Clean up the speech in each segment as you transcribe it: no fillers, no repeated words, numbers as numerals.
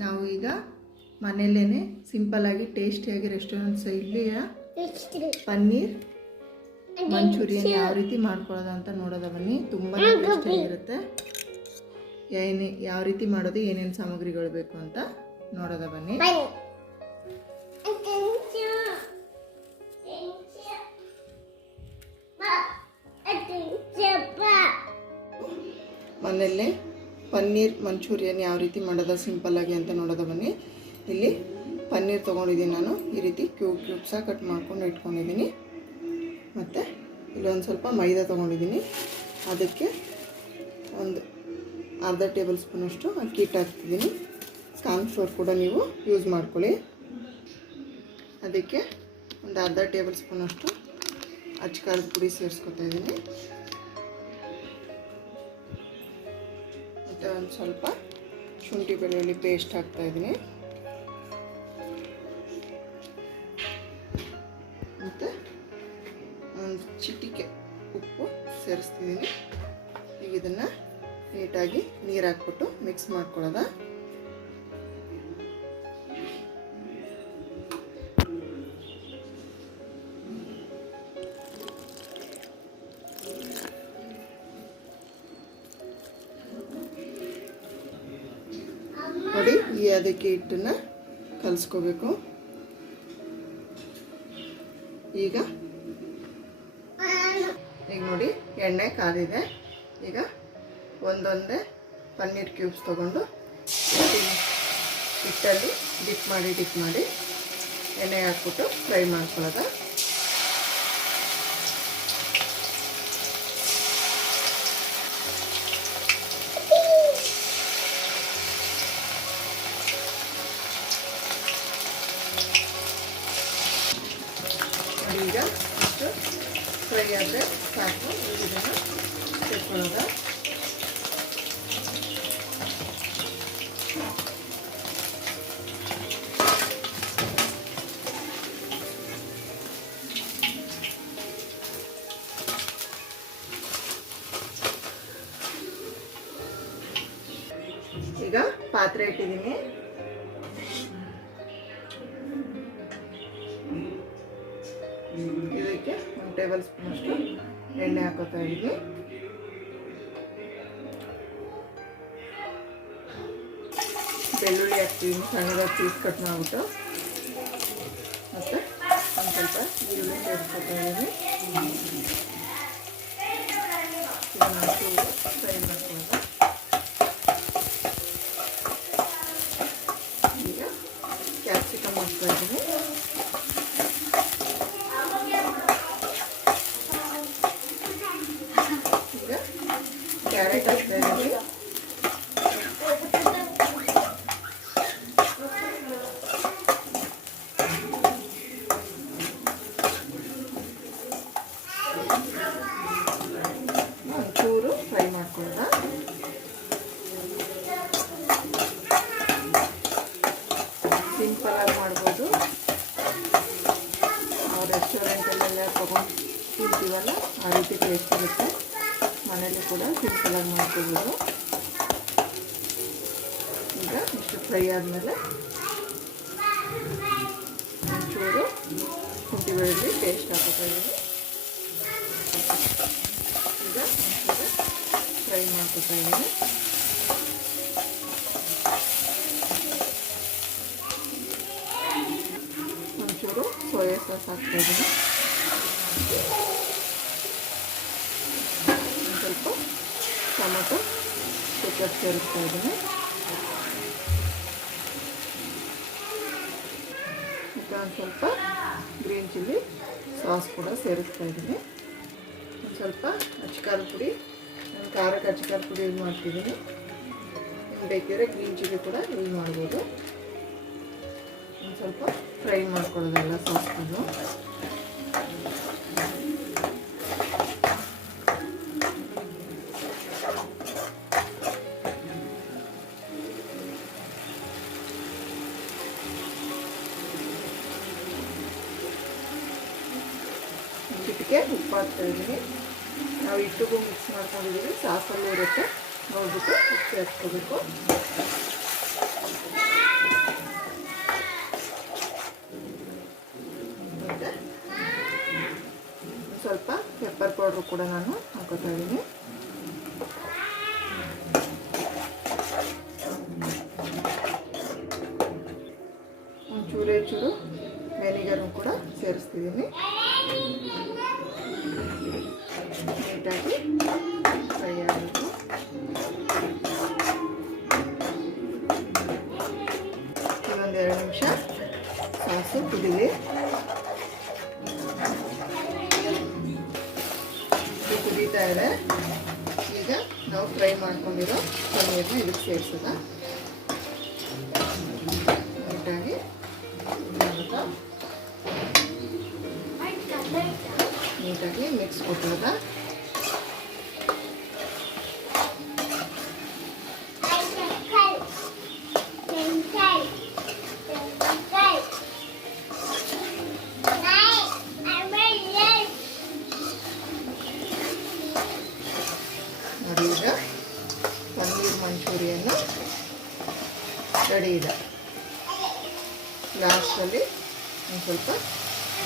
ನಾವು ಈಗ ಮನೆಯಲ್ಲೇ ಸಿಂಪಲ್ಲಾಗಿ ಟೇಸ್ಟಿಯಾಗಿ ರೆಸ್ಟೋರೆಂಟ್ ಸ್ಟೈಲಿಯ ಪನ್ನೀರ್ ಮಂಚೂರಿಯನ್ ಯಾವ ರೀತಿ ಮಾಡ್ಕೊಳ್ಳೋದು ಅಂತ ನೋಡೋದ ಬನ್ನಿ. ತುಂಬಾ ಟೇಸ್ಟಿಯಾಗಿರುತ್ತೆ. ಯಾವ ರೀತಿ ಮಾಡೋದು, ಏನೇನು ಸಾಮಗ್ರಿಗಳು ಬೇಕು ಅಂತ ನೋಡೋದ ಬನ್ನಿ. ಮನೆಯಲ್ಲೇ ಪನ್ನೀರ್ ಮಂಚೂರಿಯನ್ ಯಾವ ರೀತಿ ಮಾಡೋದು ಸಿಂಪಲ್ಲಾಗಿ ಅಂತ ನೋಡೋದ ಬನ್ನಿ. ಇಲ್ಲಿ ಪನ್ನೀರ್ ತೊಗೊಂಡಿದ್ದೀನಿ ನಾನು. ಈ ರೀತಿ ಕ್ಯೂಬ್ಸಾಗಿ ಕಟ್ ಮಾಡ್ಕೊಂಡು ಇಟ್ಕೊಂಡಿದ್ದೀನಿ. ಮತ್ತು ಇಲ್ಲೊಂದು ಸ್ವಲ್ಪ ಮೈದಾ ತೊಗೊಂಡಿದ್ದೀನಿ. ಅದಕ್ಕೆ ಒಂದು ಅರ್ಧ ಟೇಬಲ್ ಸ್ಪೂನಷ್ಟು ಅಕ್ಕಿ ಹಿಟ್ಟು ಹಾಕ್ತಿದ್ದೀನಿ. ಕಾರ್ನ್ಫ್ಲೋರ್ ಕೂಡ ನೀವು ಯೂಸ್ ಮಾಡ್ಕೊಳ್ಳಿ. ಅದಕ್ಕೆ ಒಂದು ಅರ್ಧ ಟೇಬಲ್ ಸ್ಪೂನಷ್ಟು ಅಚ್ಚಕಾರದ ಪುಡಿ ಸೇರಿಸ್ಕೊತಾ ಇದ್ದೀನಿ. ಮತ್ತು ಒಂದು ಸ್ವಲ್ಪ ಶುಂಠಿ ಬೆಳ್ಳುಳ್ಳಿ ಪೇಸ್ಟ್ ಹಾಕ್ತಾಯಿದ್ದೀನಿ. ಮತ್ತು ಒಂದು ಚಿಟಿಕೆ ಉಪ್ಪು ಸೇರಿಸ್ತಿದ್ದೀನಿ. ಈಗ ಇದನ್ನು ನೀಟಾಗಿ ನೀರು ಹಾಕ್ಬಿಟ್ಟು ಮಿಕ್ಸ್ ಮಾಡ್ಕೊಳ್ಳೋದ. ನೋಡಿ, ಅದಕ್ಕೆ ಹಿಟ್ಟನ್ನು ಕಲಿಸ್ಕೋಬೇಕು. ಈಗ ನೋಡಿ ಎಣ್ಣೆ ಕಾದಿದೆ. ಈಗ ಒಂದೊಂದೇ ಪನ್ನೀರ್ ಕ್ಯೂಬ್ಸ್ ತೊಗೊಂಡು ಹಿಟ್ಟಲ್ಲಿ ಡಿಪ್ ಮಾಡಿ ಎಣ್ಣೆ ಹಾಕ್ಬಿಟ್ಟು ಫ್ರೈ ಮಾಡ್ಕೊಳ್ಳೋದು. ಈಗ ಇಷ್ಟು ಫ್ರೈ ಆದರೆ ಸಾಕು. ಇದನ್ನು ತೆಕ್ಕೊಳ್ಳೋದು. ಈಗ ಪಾತ್ರೆ ಇಟ್ಟಿದ್ದೀನಿ. ಇದಕ್ಕೆ 1 ಟೇಬಲ್ ಸ್ಪೂನಷ್ಟು ಎಣ್ಣೆ ಹಾಕೋತಾ ಇದ್ದೀನಿ. ಬೆಳ್ಳುಳ್ಳಿ ಹಾಕ್ತೀನಿ, ಸಣ್ಣದಾಗಿ ಪೀಸ್ ಕಟ್ ಮಾಡಿಬಿಟ್ಟು. ಮತ್ತು ಒಂದು ಸ್ವಲ್ಪ ಈರುಳ್ಳಿ ಸೇರಿಸ್ಕೊತಾ ಇದ್ದೀನಿ. ಫ್ರೈ ಮಾಡ್ಕೊಳ್ಳೋದು. ಈಗ ಕ್ಯಾಪ್ಸಿಕಮ್ ಹಾಕ್ತಾ ಇದ್ದೀನಿ. ಈಗ ಕ್ಯಾರೆಟ್ ಹಾಕ್ತಾ ಇದ್ದೀನಿ. ಒಂಚೂರು ಫ್ರೈ ಮಾಡ್ಕೊಳ್ಳೋಣ. ಸಿಂಪಲಾಗಿ ಮಾಡ್ಬೋದು. ನಾವು ರೆಸ್ಟೋರೆಂಟಲ್ಲೆಲ್ಲ ತೊಗೊಂಡು ತಿಂತೀವಲ್ಲ, ಆ ರೀತಿ ಟೇಸ್ಟ್ ಇರುತ್ತೆ. ಮನೇಲಿ ಕೂಡ ಸಿಂಪಲಾಗಿ ಮಾಡ್ಕೋಬೋದು. ಈಗ ಇಷ್ಟು ಫ್ರೈ ಆದಮೇಲೆ ಒಂಚೂರು ಶುಂಠಿ ಬೆಳ್ಳುಳ್ಳಿ ಪೇಸ್ಟ್ ಹಾಕೋತಾ ಇದ್ದೀನಿ. ಈಗ ಒಂಚೂರು ಫ್ರೈ ಮಾಡ್ಕೋತಾ ಇದ್ದೀನಿ. ಒಂಚೂರು ಸೋಯಾ ಸಾಸ್ ಹಾಕ್ತಾ ಇದ್ದೀನಿ. ಒಂದು ಸ್ವಲ್ಪ ಟೊಮೊಟೊ ಕೆಚಪ್ ಸೇರಿಸ್ತಾ ಇದ್ದೀನಿ. ಮತ್ತು ಒಂದು ಸ್ವಲ್ಪ ಗ್ರೀನ್ ಚಿಲ್ಲಿ ಸಾಸ್ ಕೂಡ ಸೇರಿಸ್ತಾ ಇದ್ದೀನಿ. ಒಂದು ಸ್ವಲ್ಪ ಅಚ್ಚಕಾರದ ಪುಡಿ, ನಾನು ಖಾರಕ್ಕೆ ಅಚ್ಚಕಾರದ ಪುಡಿ ಯೂಸ್ ಮಾಡ್ತಿದ್ದೀನಿ. ನಿಮ್ಗೆ ಬೇಕಿದ್ರೆ ಗ್ರೀನ್ ಚಿಲ್ಲಿ ಕೂಡ ಯೂಸ್ ಮಾಡ್ಬೋದು. ಒಂದು ಸ್ವಲ್ಪ ಫ್ರೈ ಮಾಡ್ಕೊಳ್ಳೋದೆಲ್ಲ ಸಾಸ್ಗಳನ್ನು. ಚಿಟಿಕೆ ಉಪ್ಪು ಹಾಕ್ತಾ ಇದ್ದೀನಿ. ನಾವು ಹಿಟ್ಟಿಗೂ ಮಿಕ್ಸ್ ಮಾಡ್ಕೊಂಡಿದ್ದೀವಿ, ಸಾಸಲ್ಲೂ ಇರುತ್ತೆ. ನೋಡ್ಬಿಟ್ಟು ಉಪ್ಪು ಹಾಕ್ಕೋಬೇಕು. ಕೂಡ ನಾನು ಹಾಕೋತಾ ಇದ್ದೀನಿ. ಚೂರು ವೆನಿಗರು ಕೂಡ ಸೇರಿಸ್ತಿದ್ದೀನಿ. ನೀಟಾಗಿ ಫ್ರೈ ಆಗಬೇಕು. ಇದೊಂದು 2 ನಿಮಿಷ ಸಾಸು ಕುದೀಲಿ. ಕುದೀತಾ ಇದೆ. ಈಗ ನಾವು ಫ್ರೈ ಮಾಡ್ಕೊಂಡಿರೋ ಪನ್ನೀರ್ನ ಇದಕ್ಕೆ ಸೇರಿಸೋಣ. ನೀಟಾಗಿ ನೀಟಾಗಿ ಮಿಕ್ಸ್ ಕೊಟ್ಟೋದ. ನೋಡಿ, ಈಗ ಪನ್ನೀರ್ ಮಂಚೂರಿಯನ್ನು ರೆಡಿ ಇದೆ. ಲಾಸ್ಟಲ್ಲಿ ಒಂದು ಸ್ವಲ್ಪ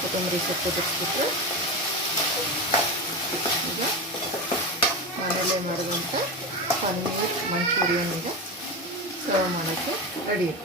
ಕೊತ್ತಂಬರಿ ಸೊಪ್ಪು ತೆಗೆಸ್ಬಿಟ್ರೆ ಈಗ ಮನೆಯಲ್ಲೇ ಮಾಡಿದಂಥ ಪನ್ನೀರ್ ಮಂಚೂರಿಯನ್ ಈಗ ಸರ್ವ್ ಮಾಡೋಕ್ಕೆ ರೆಡಿ ಇದೆ.